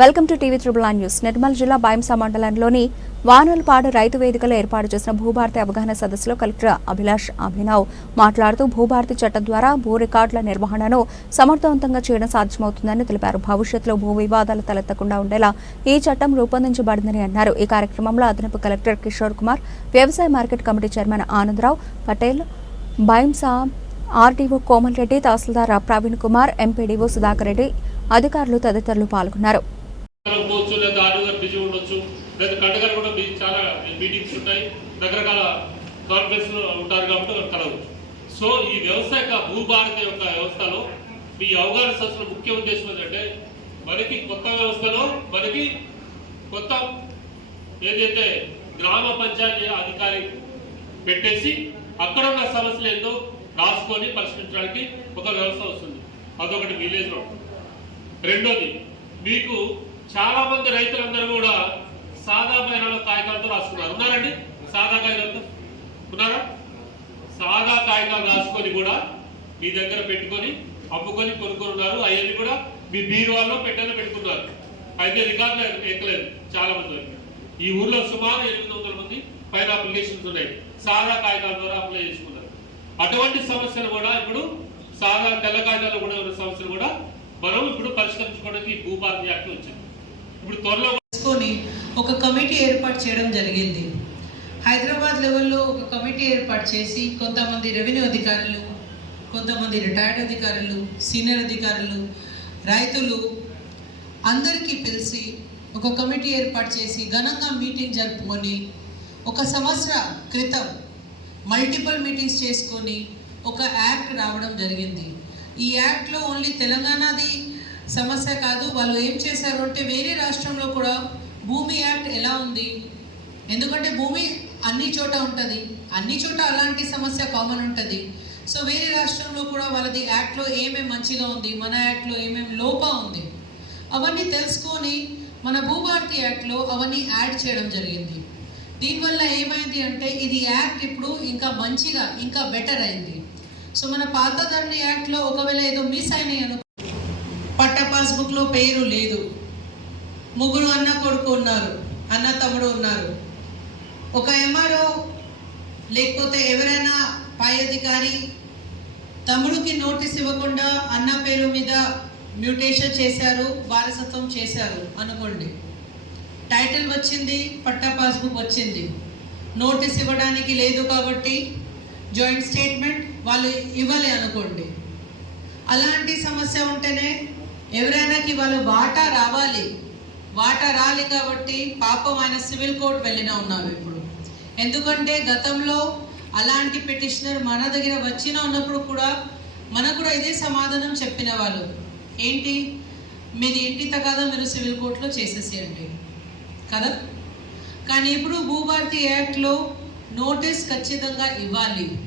Welcome to TV triple news. Nirmal జిల్లా బాయంసా మండలంలోని వానలపాడు రైతు వేదికలో ఏర్పాటు చేసిన భూభారతి అవగాహన సదస్సులో కలెక్టర్ అభిలాష్ అభినవ్ మాట్లాడుతూ భూభారతి చట్టం ద్వారా భూ రికార్డుల నిర్వహణను సమర్థవంతంగా చేయడం సాధ్యమవుతుందని తెలిపారు. భవిష్యత్తులో భూ వివాదాలు తలెత్తకుండా ఉండేలా ఈ చట్టం రూపొందించబడిందని అన్నారు. ఈ కార్యక్రమంలో అదనపు కలెక్టర్ కిషోర్ కుమార్ వ్యవసాయ market committee chairman Anandrao Patel Bhainsa RDO Komal Reddy tahsildar Praveen Kumar MPDO Sudhakar Reddy అధికారులు తదితరులు పాల్గొన్నారు. పోవచ్చు లేదా ఆర్డీ గారు బిజీ ఉండొచ్చు. లేదా కంట గారు కూడా బిజీ చాలా మీటింగ్స్ ఉంటాయి. రకరకాల కాన్ఫరెన్స్ ఉంటారు కాబట్టి వారు కలవచ్చు. సో ఈ వ్యవసాయ భూభారత యొక్క వ్యవస్థలో మీ అవగాహన సంస్థల ముఖ్య ఉద్దేశం ఏంటంటే మనకి కొత్త వ్యవస్థలో మనకి కొత్త ఏదైతే గ్రామ పంచాయతీ అధికారి పెట్టేసి అక్కడ ఉన్న సమస్యలు ఏందో రాసుకొని పరిష్కరించడానికి ఒక వ్యవస్థ వస్తుంది. అదొకటి విలేజ్లో రెండోది మీకు చాలా మంది రైతులందరూ కూడా సాదా పైన కాగితాలతో రాసుకున్నారు. ఉన్నారండి? సాదా కాగితాలతో? ఉన్నారా? సాదా కాగితాలు రాసుకొని కూడా మీ దగ్గర పెట్టుకొని అమ్ముకొని కొనుక్కున్నారు. అవన్నీ కూడా మీ బీరువాల్లో పెట్టని పెట్టుకున్నారు. అయితే రికార్డులు ఎక్కలేదు చాలా మంది ఈ ఊర్లో సుమారు ఎనిమిది వందల మంది పైన అప్లికేషన్స్ ఉన్నాయి. సాదా కాగితాల ద్వారా అప్లై చేసుకున్నారు. అటువంటి సమస్యలు కూడా ఇప్పుడు సాదా తెల్ల కాగితాలు కూడా ఉన్న సమస్యలు కూడా మనం ఇప్పుడు పరిష్కరించుకోవడానికి ఈ భూభారతి యాక్ట్ వచ్చింది. ఇప్పుడు త్వరలో తీసుకొని ఒక కమిటీ ఏర్పాటు చేయడం జరిగింది. హైదరాబాద్ లెవెల్లో ఒక కమిటీ ఏర్పాటు చేసి కొంతమంది రెవెన్యూ అధికారులు కొంతమంది రిటైర్డ్ అధికారులు సీనియర్ అధికారులు రైతులు అందరికీ పిలిచి ఒక కమిటీ ఏర్పాటు చేసి ఘనంగా మీటింగ్ జరుపుకొని ఒక సంవత్సర క్రితం మల్టిపుల్ మీటింగ్స్ చేసుకొని ఒక యాక్ట్ రావడం జరిగింది. ఈ యాక్ట్లో ఓన్లీ తెలంగాణది సమస్య కాదు. వాళ్ళు ఏం చేశారు అంటే వేరే రాష్ట్రంలో కూడా భూమి యాక్ట్ ఎలా ఉంది? ఎందుకంటే భూమి అన్ని చోట ఉంటుంది. అన్ని చోట అలాంటి సమస్య కామన్ ఉంటుంది. సో వేరే రాష్ట్రంలో కూడా వాళ్ళది యాక్ట్లో ఏమేమి మంచిగా ఉంది? మన యాక్ట్లో ఏమేమి లోపా ఉంది? అవన్నీ తెలుసుకొని మన భూభారతి యాక్ట్లో అవన్నీ యాడ్ చేయడం జరిగింది. దీనివల్ల ఏమైంది అంటే ఇది యాక్ట్ ఇప్పుడు ఇంకా మంచిగా ఇంకా బెటర్ అయింది. సో మన పాత ధరణి యాక్ట్లో ఒకవేళ ఏదో మిస్ అయినాయి అనుకో పాస్బుక్లో పేరు లేదు. ముగ్గురు అన్న కొడుకు ఉన్నారు అన్న తమ్ముడు ఉన్నారు. ఒక ఎంఆర్ఓ లేకపోతే ఎవరైనా పై అధికారి తమ్ముడికి నోటీస్ ఇవ్వకుండా అన్న పేరు మీద మ్యూటేషన్ చేశారు వారసత్వం చేశారు అనుకోండి. టైటిల్ వచ్చింది పట్టా పాస్బుక్ వచ్చింది. నోటీస్ ఇవ్వడానికి లేదు కాబట్టి జాయింట్ స్టేట్మెంట్ వాళ్ళు ఇవ్వలే అనుకోండి. అలాంటి సమస్య ఉంటేనే ఎవరైనాకి వాళ్ళు వాటా రావాలి. వాటా రాలి కాబట్టి పాపం ఆయన సివిల్ కోర్ట్ వెళ్ళిన ఉన్నారు ఇప్పుడు. ఎందుకంటే గతంలో అలాంటి పిటిషనర్ మన దగ్గర వచ్చిన ఉన్నప్పుడు కూడా మనకు కూడా ఇదే సమాధానం చెప్పిన వాళ్ళు ఏంటి? మీది ఇంటి తగాదా మీరు సివిల్ కోర్టులో చేసేసేయండి. కదా? కానీ ఇప్పుడు భూభారతి యాక్ట్లో నోటీస్ ఖచ్చితంగా ఇవ్వాలి.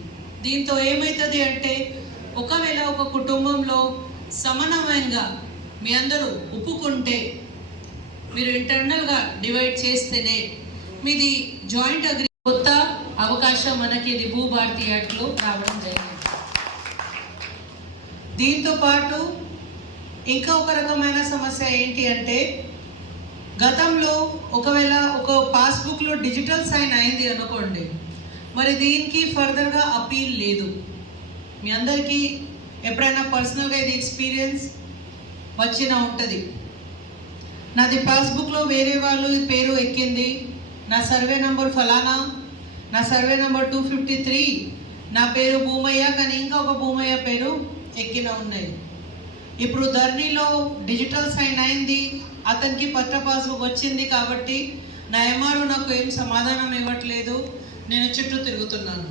దీంతో ఏమవుతుంది అంటే ఒకవేళ ఒక కుటుంబంలో సమన్వయంగా మీ అందరూ ఒప్పుకుంటే మీరు ఇంటర్నల్గా డివైడ్ చేస్తేనే మీది జాయింట్ అగ్రి కొత్త అవకాశం మనకి ఇది భూభారతి యాక్ట్లో రావడం జరిగింది. దీంతో పాటు ఇంకా ఒక రకమైన సమస్య ఏంటి అంటే గతంలో ఒకవేళ ఒక పాస్బుక్లో డిజిటల్ సైన్ అయింది అనుకోండి మరి దీనికి ఫర్దర్గా అపీల్ లేదు. మీ అందరికీ ఎప్పుడైనా పర్సనల్గా ఇది ఎక్స్పీరియన్స్ వచ్చిన ఉంటుంది. నాది పాస్బుక్లో వేరే వాళ్ళు పేరు ఎక్కింది. నా సర్వే నంబర్ ఫలానా? నా survey number two fifty three నా పేరు భూమయ్య కానీ ఇంకా ఒక భూమయ్య పేరు ఎక్కిన ఉన్నాయి. ఇప్పుడు ధర్నీలో డిజిటల్ సైన్ అయింది. అతనికి పత్ర పాస్బుక్ వచ్చింది కాబట్టి నా ఎంఆర్ఓ నాకు ఏం సమాధానం ఇవ్వట్లేదు. నేను చుట్టూ తిరుగుతున్నాను.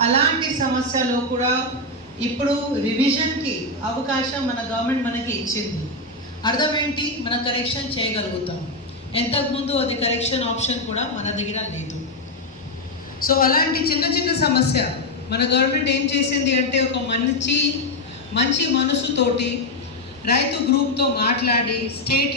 అలాంటి సమస్యలో కూడా ఇప్పుడు రివిజన్కి అవకాశం మన గవర్నమెంట్ మనకి ఇచ్చింది. అర్థం ఏంటి? మన కరెక్షన్ చేయగలుగుతాం. ఎంతకుముందు అది కరెక్షన్ ఆప్షన్ కూడా మన దగ్గర లేదు. సో అలాంటి చిన్న చిన్న సమస్య మన గవర్నమెంట్ ఏం చేసింది అంటే ఒక మంచి మంచి మనసుతోటి రైతు గ్రూప్తో మాట్లాడి స్టేట్